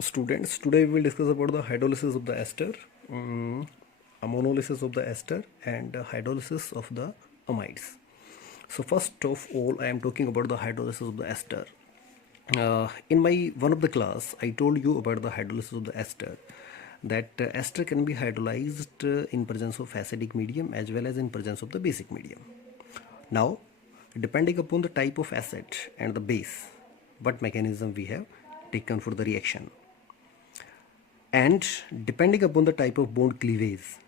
Students, today we will discuss about the hydrolysis of the ester, ammonolysis of the ester, and hydrolysis of the amides. So first of all, I am talking about the hydrolysis of the ester. In my one of the class, I told you about the hydrolysis of the ester. That ester can be hydrolyzed in presence of acidic medium as well as in presence of the basic medium. Now, depending upon the type of acid and the base, what mechanism we have taken for the reaction, and depending upon the type of bond cleavage,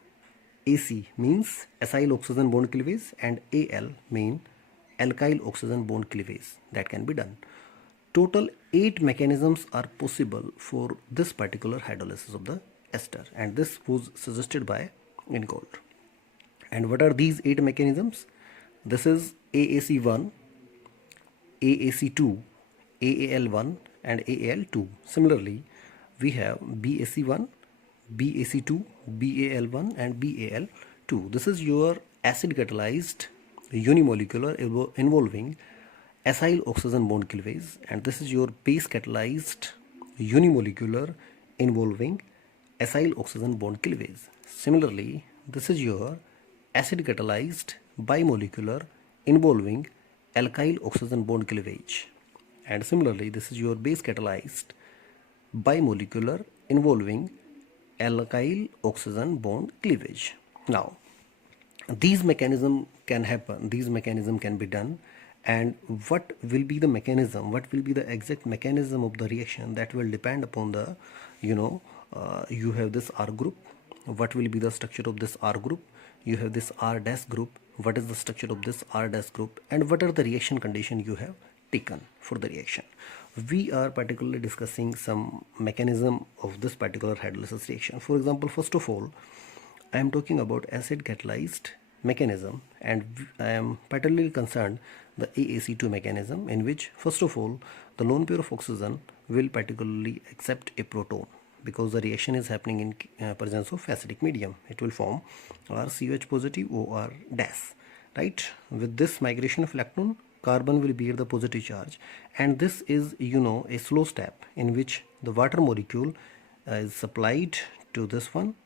AC means acyl oxygen bond cleavage and Al mean alkyl oxygen bond cleavage that can be done. Total 8 mechanisms are possible for this particular hydrolysis of the ester, and this was suggested by Ingold. And what are these 8 mechanisms? This is AAC1, AAC2, AAL1 and AAL2. Similarly, we have BAC1, BAC2, BAL1 and BAL2. This is your acid catalyzed unimolecular involving acyl oxygen bond cleavage, and this is your base catalyzed unimolecular involving acyl oxygen bond cleavage. Similarly, this is your acid catalyzed bimolecular involving alkyl oxygen bond cleavage, and similarly this is your base catalyzed bimolecular involving alkyl oxygen bond cleavage. Now, these mechanism can happen, these mechanism can be done, and what will be the mechanism, what will be the exact mechanism of the reaction, that will depend upon the you have this R group, what will be the structure of this R group, you have this R dash group, what is the structure of this R dash group, and what are the reaction condition you have taken for the reaction. We are particularly discussing some mechanism of this particular hydrolysis reaction. For example, first of all, I am talking about acid catalyzed mechanism, and I am particularly concerned the AAC2 mechanism, in which first of all the lone pair of oxygen will particularly accept a proton, because the reaction is happening in presence of acidic medium. It will form RCOH positive OR dash, right? With this migration of electron, carbon will bear the positive charge, and this is a slow step in which the water molecule is supplied to this one.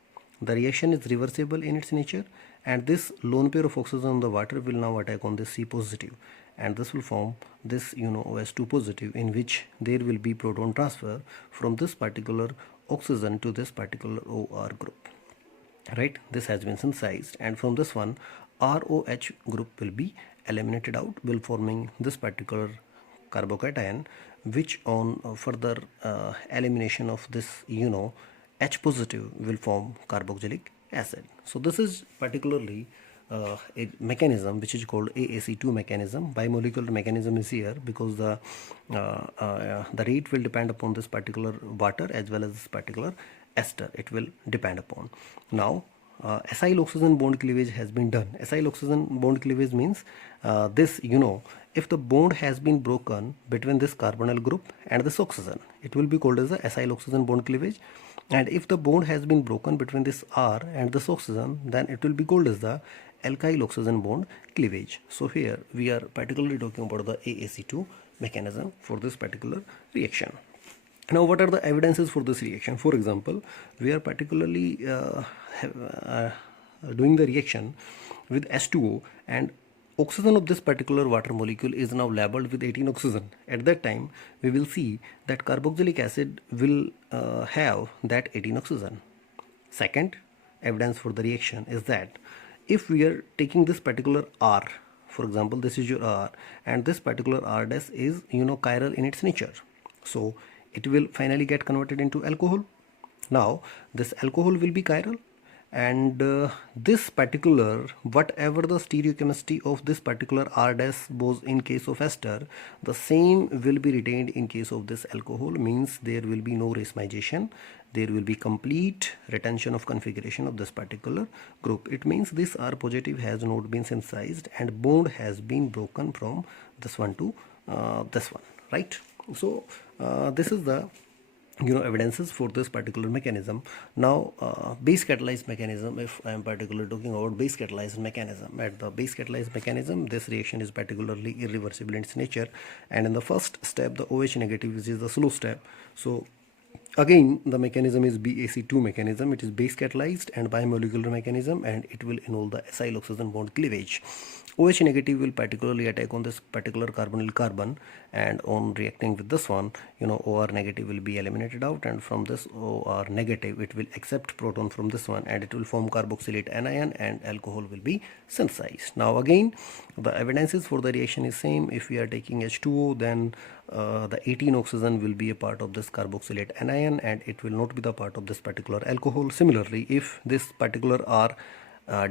The reaction is reversible in its nature, and this lone pair of oxygen on the water will now attack on this C positive, and this will form this OS2 positive, in which there will be proton transfer from this particular oxygen to this particular OR group, right? This has been synthesized, and from this one ROH group will be eliminated out, will forming this particular carbocation, which on further elimination of this H positive will form carboxylic acid. So this is particularly a mechanism which is called AAC2 mechanism. Bimolecular mechanism is here because the rate will depend upon this particular water as well as this particular ester. It will depend upon. Now, acyl oxygen bond cleavage has been done. Acyl oxygen bond cleavage means this, if the bond has been broken between this carbonyl group and this oxygen, it will be called as the acyl oxygen bond cleavage. And if the bond has been broken between this R and this oxygen, then it will be called as the alkyl oxygen bond cleavage. So here we are particularly talking about the AAC2 mechanism for this particular reaction. Now, what are the evidences for this reaction? For example, we are particularly doing the reaction with H2O, and oxygen of this particular water molecule is now labeled with 18 oxygen. At that time, we will see that carboxylic acid will have that 18 oxygen. Second evidence for the reaction is that if we are taking this particular R, for example, this is your R, and this particular R dash is chiral in its nature, so it will finally get converted into alcohol. Now this alcohol will be chiral, and this particular, whatever the stereochemistry of this particular R dash was in case of ester, the same will be retained in case of this alcohol. Means there will be no racemization, there will be complete retention of configuration of this particular group. It means this R positive has not been synthesized and bond has been broken from this one to this one, right? So this is the evidences for this particular mechanism. Now, base catalyzed mechanism, if I am particularly talking about base catalyzed mechanism, at the base catalyzed mechanism, this reaction is particularly irreversible in its nature, and in the first step, the OH negative, which is the slow step, so Again, the mechanism is BAC2 mechanism. It is base catalyzed and bimolecular mechanism, and it will involve the acyl oxygen bond cleavage. OH negative will particularly attack on this particular carbonyl carbon, and on reacting with this one, OR negative will be eliminated out, and from this OR negative it will accept proton from this one, and it will form carboxylate anion, and alcohol will be synthesized. Now again, the evidences for the reaction is same. If we are taking H2O, then the 18 oxygen will be a part of this carboxylate anion, and it will not be the part of this particular alcohol. Similarly, if this particular R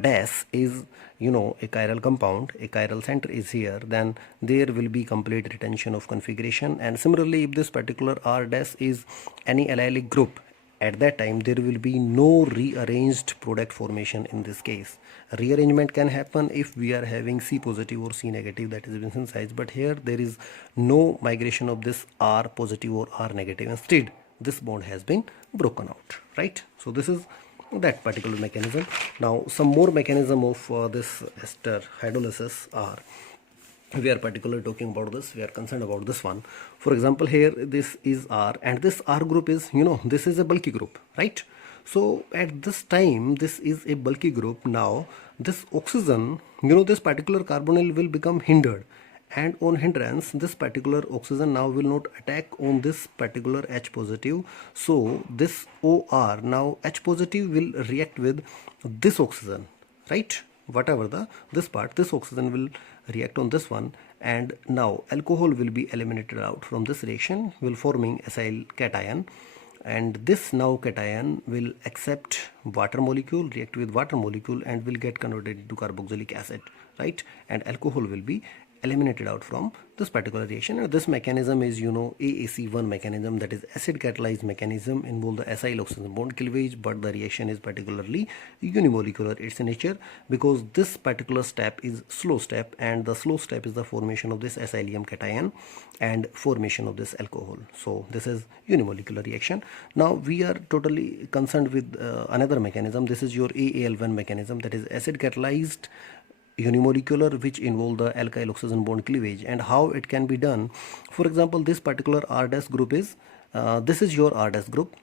dash is a chiral compound, a chiral center is here, then there will be complete retention of configuration. And similarly, if this particular R dash is any allylic group, at that time there will be no rearranged product formation. In this case, rearrangement can happen if we are having C positive or C negative that is been synthesized, but here there is no migration of this R positive or R negative. Instead, this bond has been broken out, right? So this is that particular mechanism. Now some more mechanism of this ester hydrolysis are, we are particularly talking about this, we are concerned about this one. For example, here this is R, and this R group is, this is a bulky group, right? So at this time, this is a bulky group. Now this oxygen, this particular carbonyl will become hindered, and on hindrance, this particular oxygen now will not attack on this particular H positive. So this OR, now H positive will react with this oxygen, right? Whatever this oxygen will react on this one, and now alcohol will be eliminated out from this reaction, will forming acyl cation, and this now cation will accept water molecule, react with water molecule, and will get converted into carboxylic acid, right? And alcohol will be eliminated out from this particular reaction. And this mechanism is AAC1 mechanism, that is acid catalyzed mechanism, involve the acyl oxygen bond cleavage, but the reaction is particularly unimolecular its nature, because this particular step is slow step, and the slow step is the formation of this acylium cation and formation of this alcohol. So this is unimolecular reaction. Now we are totally concerned with another mechanism. This is your AAL1 mechanism, that is acid catalyzed unimolecular, which involve the alkyl oxygen bond cleavage. And how it can be done? For example, this particular R dash group is this is your R dash group,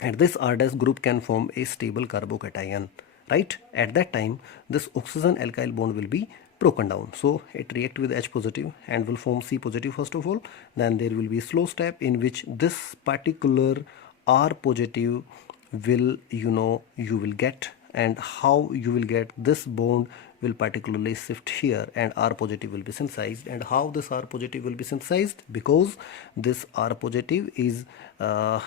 and this R dash group can form a stable carbocation, right? At that time, this oxygen alkyl bond will be broken down, so it react with H positive and will form C positive first of all. Then there will be a slow step in which this particular R positive will you will get, and how you will get this bond will particularly shift here, and R positive will be synthesized. And how this R positive will be synthesized? Because this R positive is a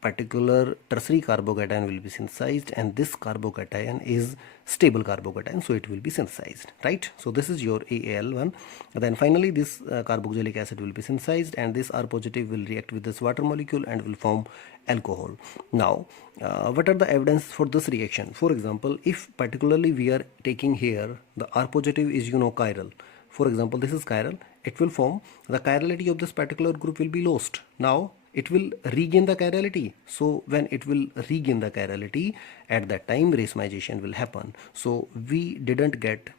particular tertiary carbocation will be synthesized, and this carbocation is stable carbocation, so it will be synthesized, right? So this is your AAL1. Then finally this carboxylic acid will be synthesized, and this R positive will react with this water molecule and will form alcohol. Now what are the evidence for this reaction? For example, if particularly we are taking here the R positive is chiral. For example, this is chiral, it will form, the chirality of this particular group will be lost. Now it will regain the chirality. So when it will regain the chirality, at that time racemization will happen. So we didn't get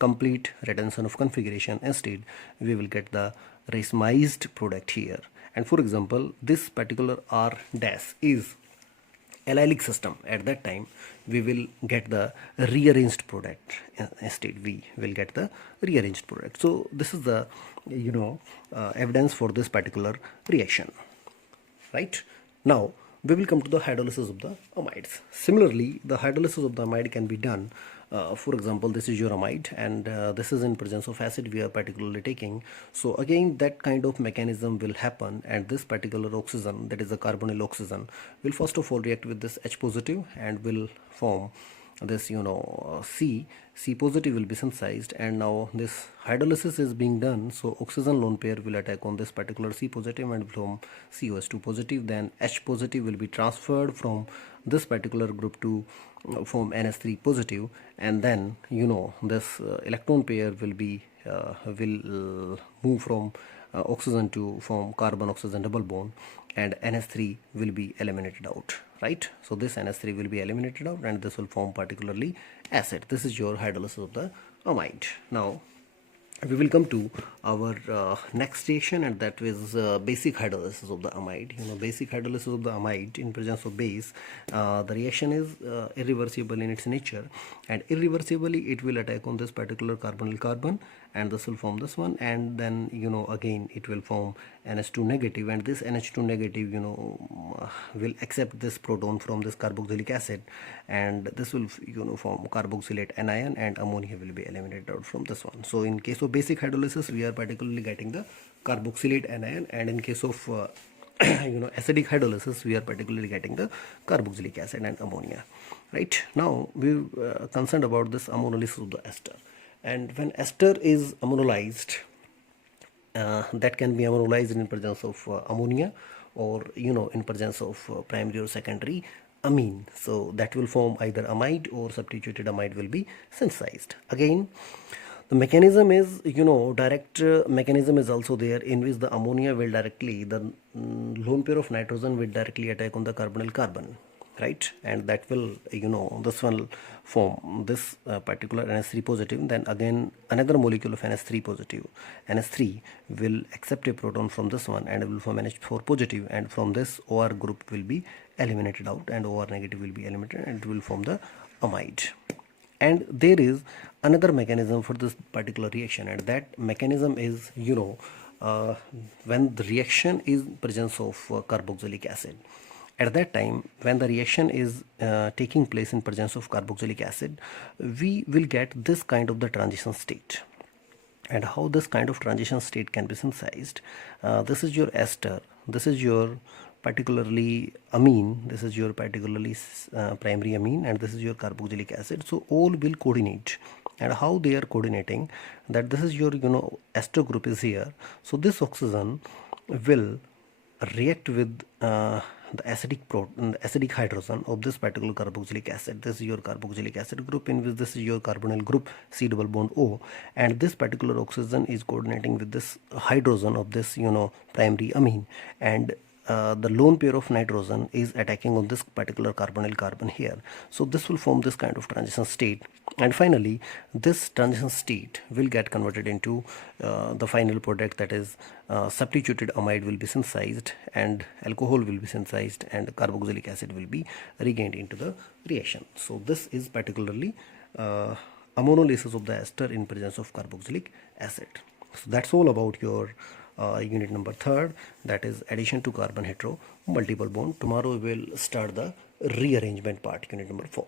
complete retention of configuration. Instead, we will get the racemized product here. And for example, this particular R dash is allylic system. At that time, we will get the rearranged product. Instead, we will get the rearranged product. So this is the evidence for this particular reaction, right? Now we will come to the hydrolysis of the amides. Similarly, the hydrolysis of the amide can be done. For example, this is your amide, and this is in presence of acid we are particularly taking. So again, that kind of mechanism will happen, and this particular oxygen, that is the carbonyl oxygen, will first of all react with this H positive and will form this C positive will be synthesized. And now this hydrolysis is being done, so oxygen lone pair will attack on this particular C positive and form COS2 positive. Then H positive will be transferred from this particular group to form NH3 positive, and then this electron pair will be move from oxygen to form carbon oxygen double bond, and NH3 will be eliminated out, right? So this NH3 will be eliminated out, and this will form particularly acid. This is your hydrolysis of the amide. Now we will come to our next reaction, and that is basic hydrolysis of the amide. Basic hydrolysis of the amide in presence of base, the reaction is irreversible in its nature, and irreversibly it will attack on this particular carbonyl carbon, and this will form this one, and then again it will form NH2 negative, and this NH2 negative will accept this proton from this carboxylic acid, and this will form carboxylate anion, and ammonia will be eliminated out from this one. So in case of basic hydrolysis, we are particularly getting the carboxylate anion, and in case of acidic hydrolysis, we are particularly getting the carboxylic acid and ammonia. Right now we concerned about this ammonolysis of the ester, and when ester is ammonolyzed, that can be ammonolyzed in presence of ammonia, or in presence of primary or secondary amine. So that will form either amide, or substituted amide will be synthesized. Again, the mechanism is, direct mechanism is also there, in which the ammonia will directly, the lone pair of nitrogen will directly attack on the carbonyl carbon, right? And that will, this will form this particular NH3 positive. Then again another molecule of NH3 positive, NH3 will accept a proton from this one, and it will form NH4 positive, and from this OR group will be eliminated out, and OR negative will be eliminated, and it will form the amide. And there is another mechanism for this particular reaction, and that mechanism is, when the reaction is presence of carboxylic acid. At that time, when the reaction is taking place in presence of carboxylic acid, we will get this kind of the transition state. And how this kind of transition state can be synthesized, this is your ester, this is your particularly amine, this is your particularly primary amine, and this is your carboxylic acid. So all will coordinate, and how they are coordinating, that this is your ester group is here. So this oxygen will react with the acidic hydrogen of this particular carboxylic acid. This is your carboxylic acid group, in which this is your carbonyl group C double bond O, and this particular oxygen is coordinating with this hydrogen of this primary amine, and the lone pair of nitrogen is attacking on this particular carbonyl carbon here. So this will form this kind of transition state, and finally this transition state will get converted into the final product, that is substituted amide will be synthesized, and alcohol will be synthesized, and carboxylic acid will be regained into the reaction. So this is particularly ammonolysis of the ester in presence of carboxylic acid. So that's all about your unit number 3rd, that is addition to carbon hetero multiple bond. Tomorrow we will start the rearrangement part, unit number 4.